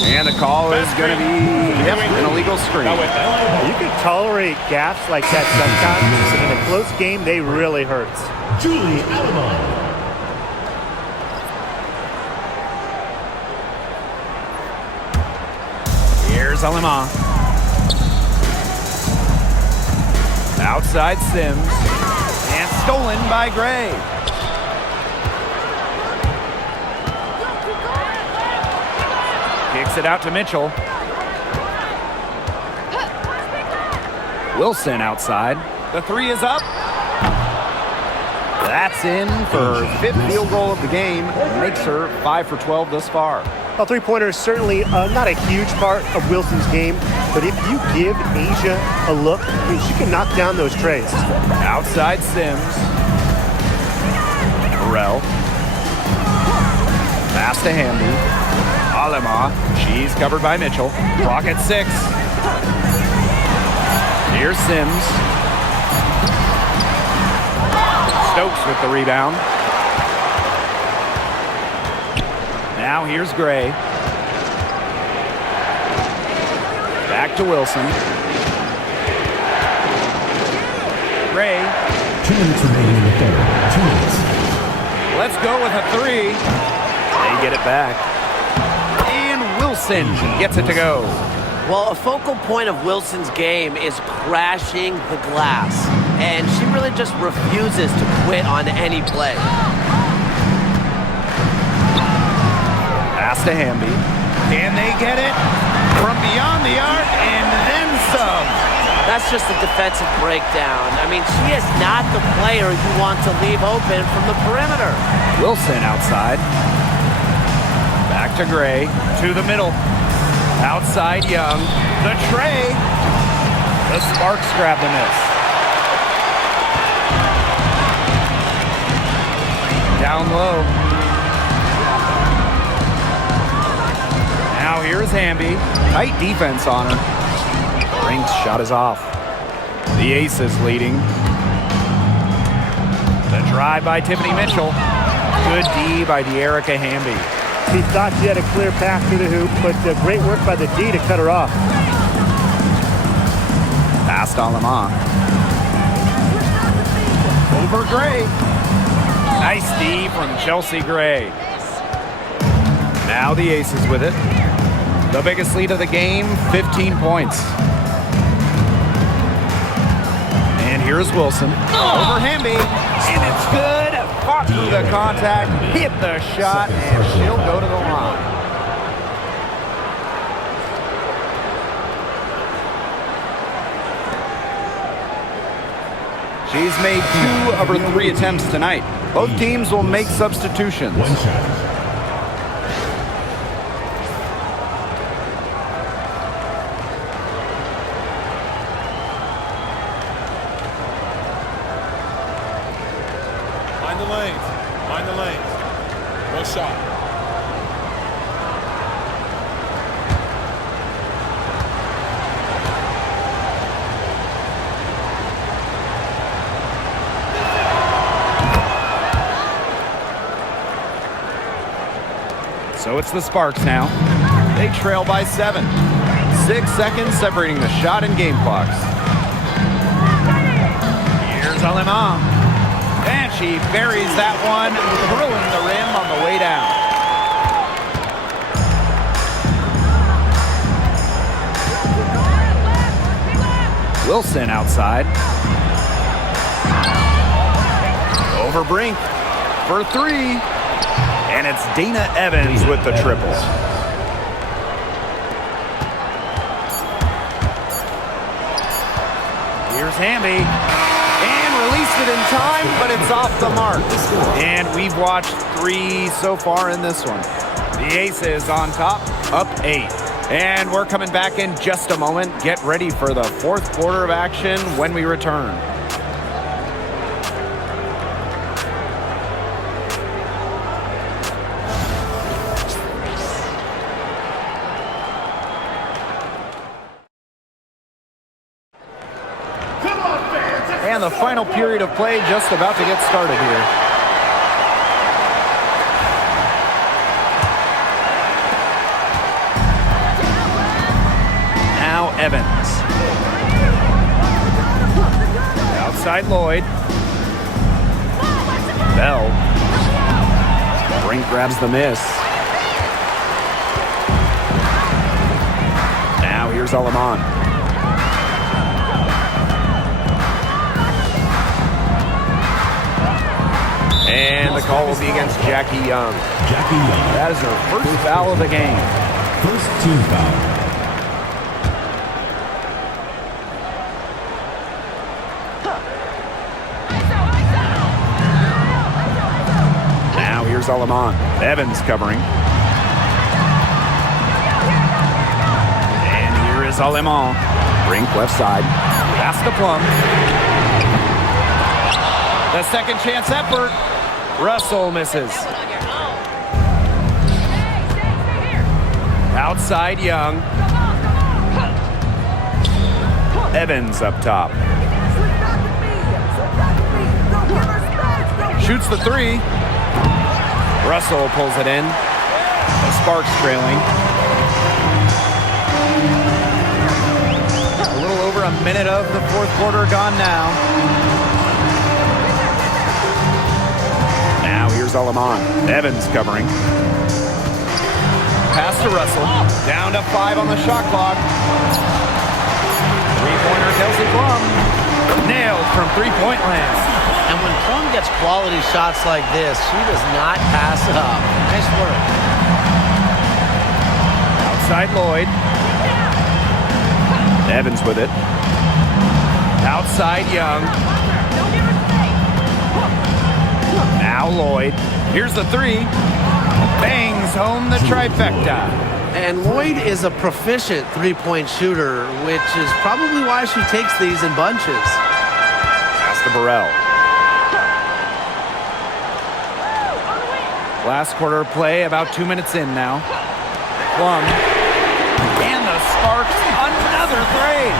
And the call is going to be an illegal screen. You can tolerate gaffes like that sometimes, but in a close game, they really hurt. Julie Alamon. Here's Alema. Outside Sims. And stolen by Gray. Kicks it out to Mitchell. Wilson outside. The three is up. That's in for her 5th field goal of the game. Makes her 5 for 12 thus far. Well, three-pointer is certainly not a huge part of Wilson's game, but if you give Asia a look, I mean, she can knock down those trays. Outside Sims. Burrell. Pass to Hamby. Alema. She's covered by Mitchell. Clock at 6. Here's Sims. Stokes with the rebound. Now here's Gray. Back to Wilson. Gray. 2 minutes remaining in the third. 2 minutes. Let's go with a 3. They get it back. And Wilson gets it to go. Well, a focal point of Wilson's game is crashing the glass, and she really just refuses to quit on any play. Pass to Hamby. Can they get it? From beyond the arc and then some. That's just a defensive breakdown. I mean, she is not the player you want to leave open from the perimeter. Wilson outside. Back to Gray. To the middle. Outside Young. The tray. The Sparks grab the miss. Down low. Now here's Hamby. Tight defense on her. Brink's shot is off. The Aces leading. The drive by Tiffany Mitchell. Good D by De'Erica Hamby. He thought she had a clear path through the hoop, but great work by the D to cut her off. Past Alema. Over Gray. Nice D from Chelsea Gray. Now the Aces with it. The biggest lead of the game, 15 points. And here's Wilson. Over Hamby. And it's good. Fought through the contact. Hit the shot. And she'll go to the line. She's made 2 of her 3 attempts tonight. Both teams will make substitutions. 1 shot. Mind the lanes. Mind the lanes. 1 shot. So it's the Sparks now. They trail by 7. 6 seconds separating the shot and game clocks. Here's Alema. And she buries that one, thrilling the rim on the way down. Wilson outside. Over Brink for 3. And it's Dana Evans with the triple. Here's Hamby. And released it in time, but it's off the mark. And we've watched 3 so far in this one. The Aces on top, up 8. And we're coming back in just a moment. Get ready for the 4th quarter of action when we return. And the final period of play just about to get started here. Now Evans. Outside Lloyd. Bell. Brink grabs the miss. Now here's Alema. And the call will be against Jackie Young. Jackie Young. That is her first foul of the game. First team foul. Now here's Alema. Evans covering. Here's Alemán. Brink left side. Pass to Plum. The second chance effort. Russell misses. Outside Young. Evans up top. Shoots the three. Russell pulls it in. The Sparks trailing. A little over a minute of the fourth quarter gone now. Now here's Alemán. Evans covering. Pass to Russell. Down to 5 on the shot clock. Three-pointer Kelsey Plum. Nailed from three-point land. And when Plum gets quality shots like this, she does not pass up. Nice work. Outside Lloyd. Evans with it. Outside Young. Now Lloyd. Here's the three. Bangs home the trifecta. And Lloyd is a proficient three-point shooter, which is probably why she takes these in bunches. Pass to Burrell. Last quarter play, about 2 minutes in now. Plum. And the Sparks, another three.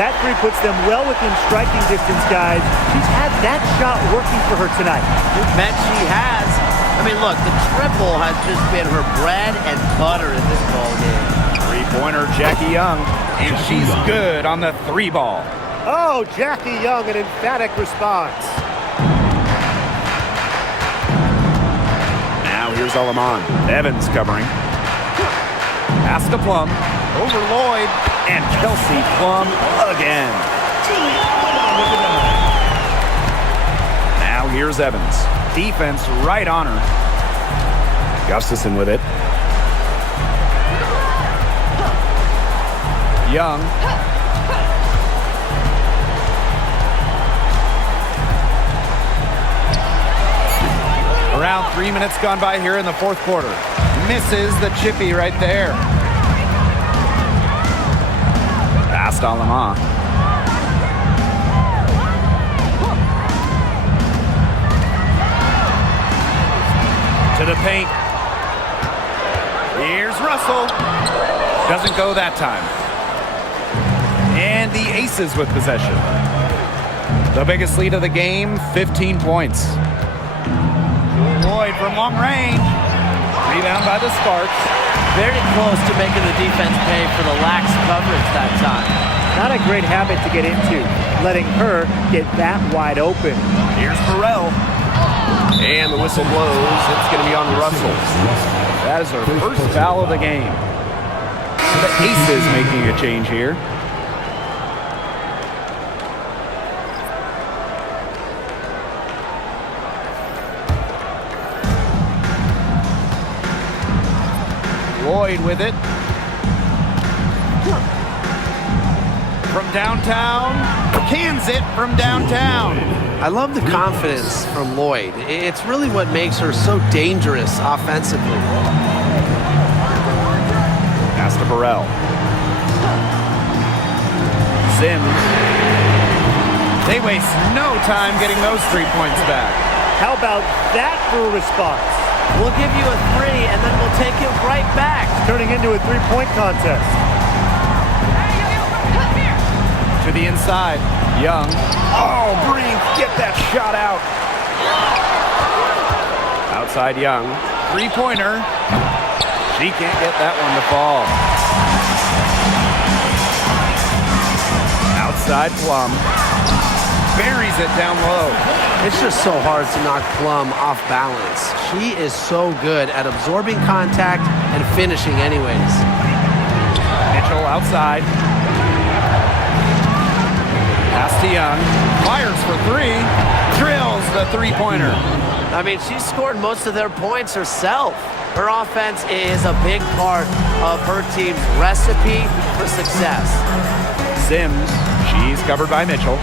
That three puts them well within striking distance, guys. She's had that shot working for her tonight. You bet she has. I mean, look, the triple has just been her bread and butter in this ball game. Three-pointer Jackie Young, and she's good on the three ball. Oh, Jackie Young, an emphatic response. Now here's Alemán. Evans covering. Pass to Plum. Over Lloyd. And Kelsey Plum again. Now here's Evans. Defense right on her. Gustafson with it. Young. Around 3 minutes gone by here in the fourth quarter. Misses the chippy right there. Pass to Alemán. To the paint. Here's Russell. Doesn't go that time. And the Aces with possession. The biggest lead of the game, 15 points. Lloyd from long range. Rebound by the Sparks. Very close to making the defense pay for the lax coverage that time. Not a great habit to get into, letting her get that wide open. Here's Burrell. And the whistle blows. It's going to be on Russell. That is her first foul of the game. The Aces making a change here. Lloyd with it. From downtown. Cans it from downtown. I love the confidence from Lloyd. It's really what makes her so dangerous offensively. Pass to Burrell. Sims. They waste no time getting those 3 points back. How about that for a response? We'll give you a three, and then we'll take it right back. Turning into a three-point contest. To the inside. Young. Oh, Brink, get that shot out. Outside Young. Three-pointer. She can't get that one to fall. Outside Plum. Buries it down low. It's just so hard to knock Plum off balance. She is so good at absorbing contact and finishing anyways. Mitchell outside. Pass to Young. Fires for three. Drills the three-pointer. I mean, she scored most of their points herself. Her offense is a big part of her team's recipe for success. Sims. She's covered by Mitchell.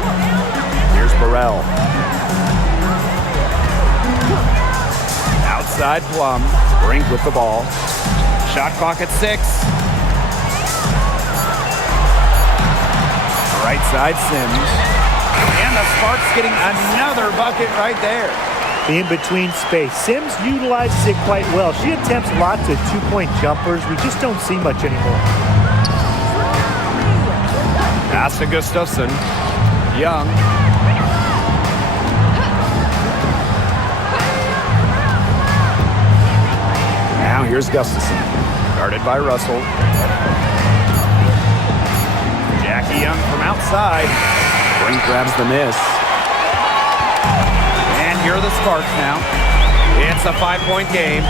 Here's Burrell. Outside Plum. Brink with the ball. Shot clock at 6. Right side, Sims. And the Sparks getting another bucket right there. In between space. Sims utilizes it quite well. She attempts lots of two-point jumpers. We just don't see much anymore. Pass to Gustafson. Young. Now here's Gustafson. Guarded by Russell. Jackie Young from outside. Brink grabs the miss. And here are the Sparks now. It's a 5-point game.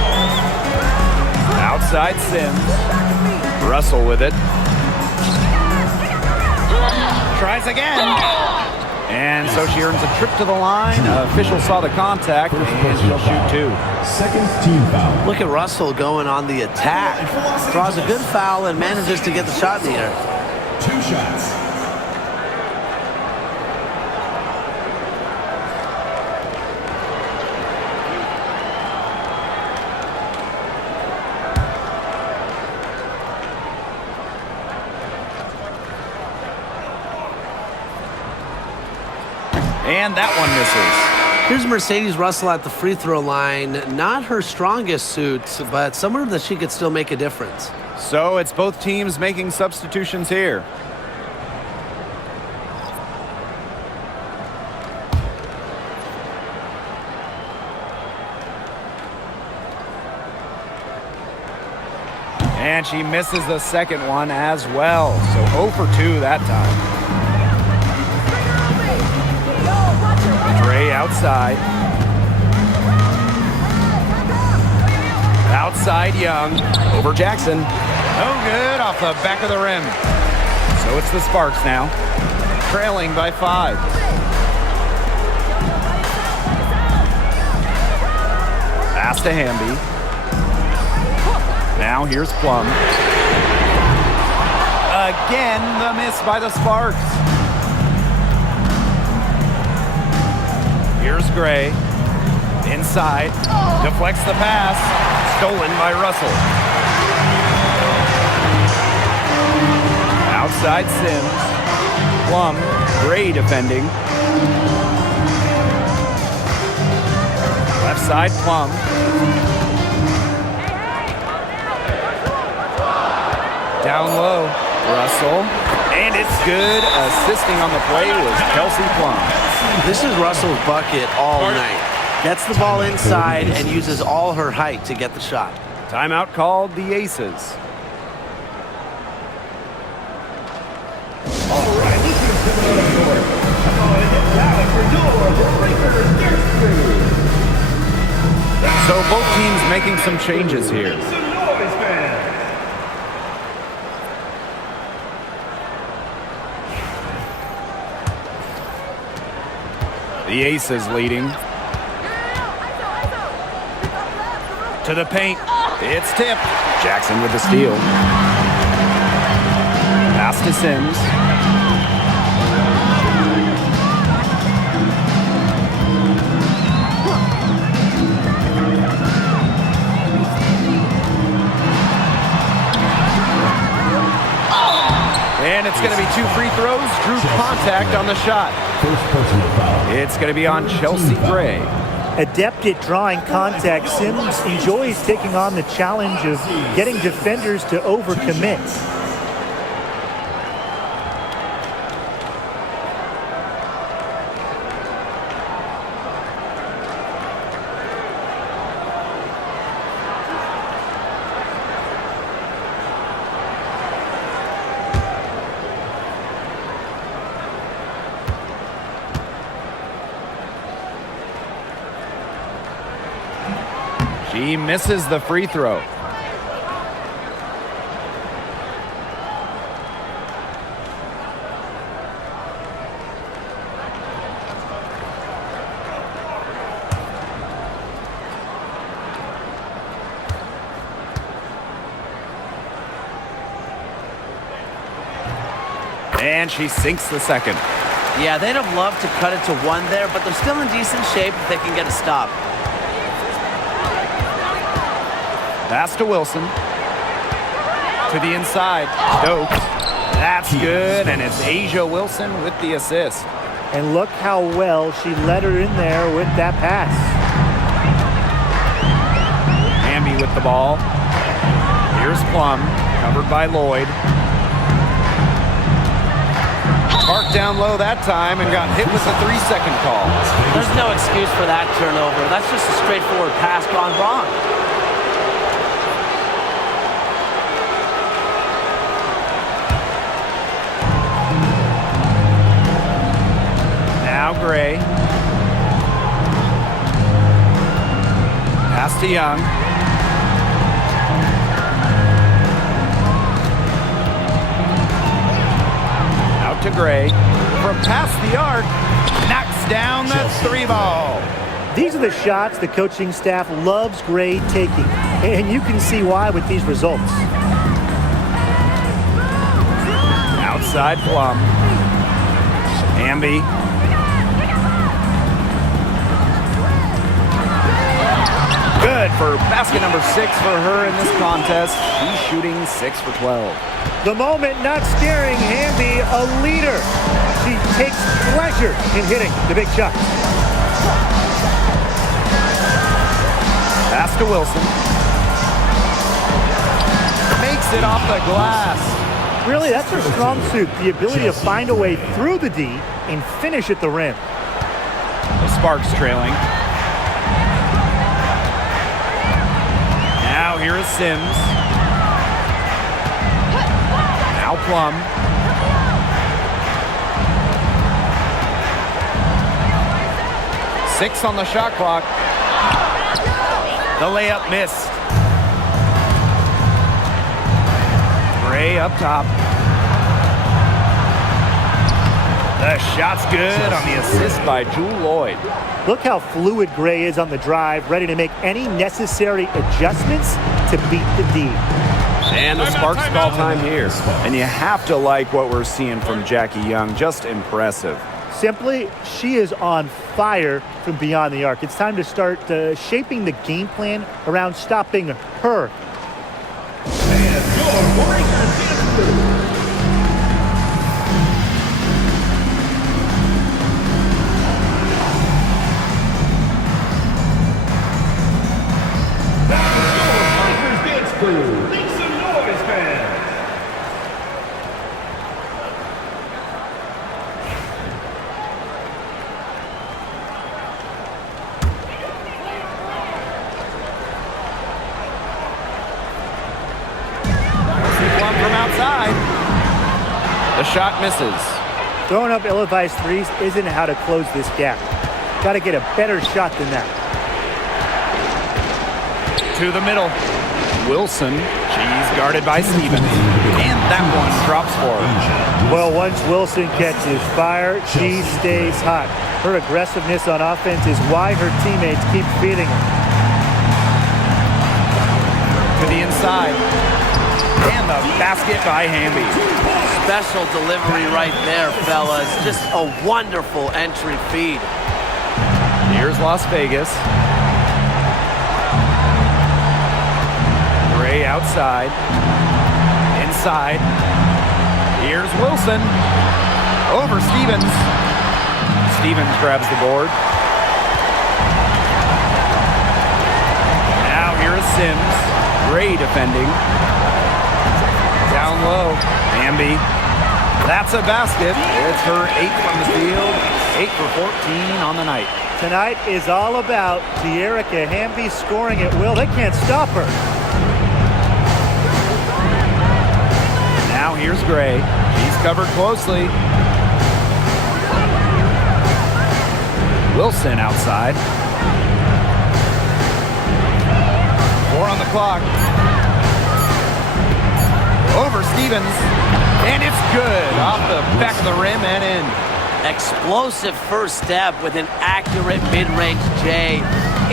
Outside Sims. Russell with it. Tries again. And so she earns a trip to the line. Official saw the contact, and she'll shoot 2. Second team foul. Look at Russell going on the attack. Draws a good foul and manages to get the shot in the air. 2 shots. And that one misses. Here's Mercedes Russell at the free throw line. Not her strongest suit, but somewhere that she could still make a difference. So it's both teams making substitutions here. And she misses the second one as well. So 0 for 2 that time. Dre outside. Outside Young. Over Jackson. No good off the back of the rim. So it's the Sparks now. Trailing by 5. Pass to Hamby. Now here's Plum. Again, the miss by the Sparks. Here's Gray. Inside. Deflects the pass. Stolen by Russell. Outside Sims. Plum. Gray defending. Left side Plum. Down low. Russell. And it's good. Assisting on the play was Kelsey Plum. This is Russell's bucket all night. Gets the ball inside and uses all her height to get the shot. Timeout called the Aces. So both teams making some changes here. The Aces leading. To the paint. It's tipped. Jackson with the steal. Pass to Sims. And it's going to be 2 free throws. Drew contact on the shot. First personal foul. It's going to be on Chelsea Gray. Adept at drawing contact, Sims enjoys taking on the challenge of getting defenders to overcommit. He misses the free throw. And she sinks the second. Yeah, they'd have loved to cut it to 1 there, but they're still in decent shape if they can get a stop. Pass to Wilson. To the inside. Stokes. That's good, and it's Asia Wilson with the assist. And look how well she led her in there with that pass. Hamby with the ball. Here's Plum, covered by Lloyd. Parked down low that time and got hit with the 3-second call. There's no excuse for that turnover. That's just a straightforward pass gone wrong. Now Gray. Pass to Young. Out to Gray. From past the arc, knocks down the 3-ball. These are the shots the coaching staff loves Gray taking, and you can see why with these results. Outside Plum. Hamby. Good for basket number 6 for her in this contest. She's shooting 6 for 12. The moment not scaring Hamby, a leader. She takes pleasure in hitting the big shot. Pass to Wilson. Makes it off the glass. Really, that's her strong suit, the ability to find a way through the D and finish at the rim. The Sparks trailing. Now here is Sims. Now Plum. Six on the shot clock. The layup missed. Gray up top. The shot's good on the assist by Jewel Lloyd. Look how fluid Gray is on the drive, ready to make any necessary adjustments to beat the D. And the Sparks call time here. And you have to like what we're seeing from Jackie Young. Just impressive. Simply, she is on fire from beyond the arc. It's time to start shaping the game plan around stopping her. The shot misses. Throwing up ill-advised threes isn't how to close this gap. Got to get a better shot than that. To the middle. Wilson. She's guarded by Stevens. And that one drops for her. Well, once Wilson catches fire, she stays hot. Her aggressiveness on offense is why her teammates keep feeding her. To the inside. And the basket by Hamby. Special delivery right there, fellas. Just a wonderful entry feed. Here's Las Vegas. Gray outside. Inside. Here's Wilson. Over Stevens. Stevens grabs the board. Now here is Sims. Gray defending. Down low. Hamby. That's a basket. It's her 8 from the field. 8 for 14 on the night. Tonight is all about De'Erica Hamby scoring at will. They can't stop her. Now here's Gray. She's covered closely. Wilson outside. 4 on the clock. Over Stevens, and it's good off the back of the rim and in. Explosive first step with an accurate mid-range J.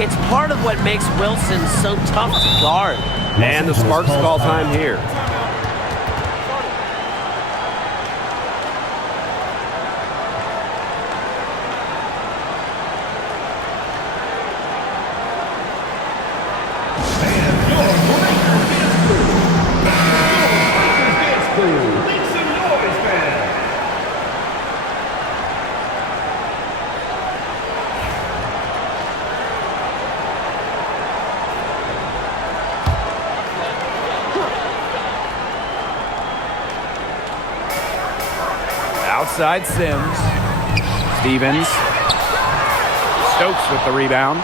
It's part of what makes Wilson so tough to guard. And the Sparks call time here. Outside Sims. Stevens. Stokes with the rebound.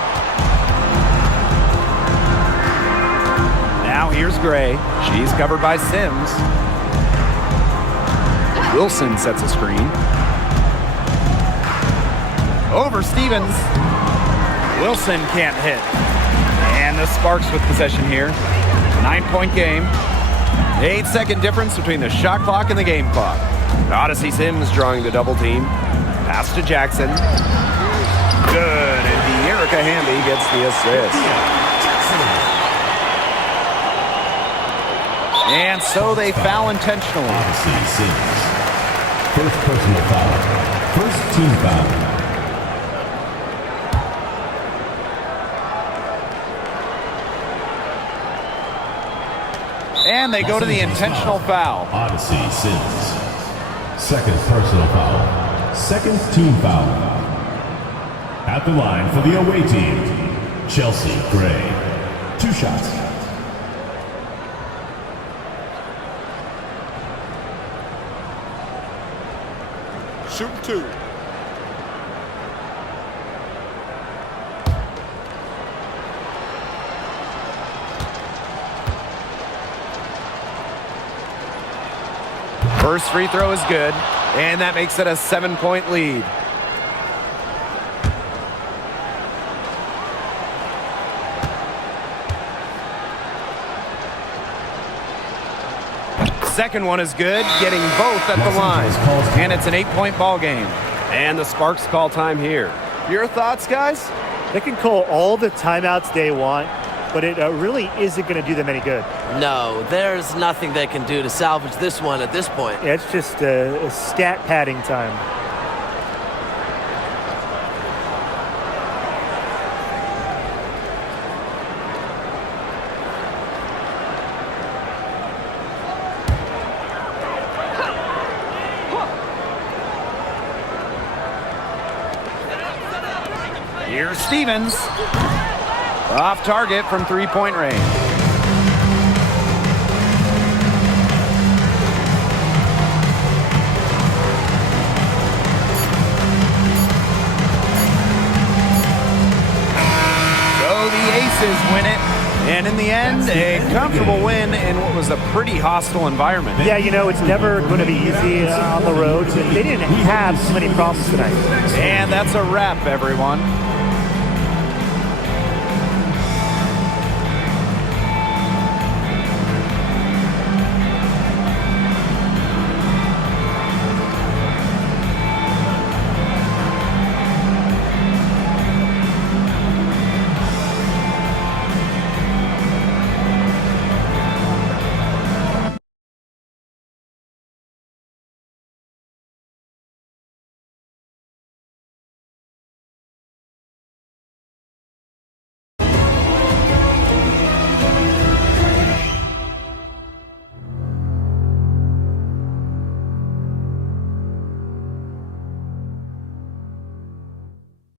Now here's Gray. She's covered by Sims. Wilson sets a screen. Over Stevens. Wilson can't hit. And the Sparks with possession here. 9-point game. 8-second difference between the shot clock and the game clock. Odyssey Sims drawing the double team. Pass to Jackson. Good. And De'Erica Hamby gets the assist. And so they foul intentionally. Odyssey Sims. First personal foul. First team foul. And they go to the intentional foul. Odyssey Sims. Second personal foul. Second team foul. At the line for the away team, Chelsea Gray. 2 shots. Shooting 2. First free throw is good, and that makes it a 7-point lead. Second one is good, getting both at the line. And it's an 8-point ball game. And the Sparks call time here. Your thoughts, guys? They can call all the timeouts they want, but it really isn't going to do them any good. No, there's nothing they can do to salvage this one at this point. Yeah, it's just a stat padding time. Here's Stevens. Off target from 3-point range. So the Aces win it. And in the end, a comfortable win in what was a pretty hostile environment. Yeah, you know, it's never going to be easy on the road. They didn't have too many problems tonight. And that's a wrap, everyone.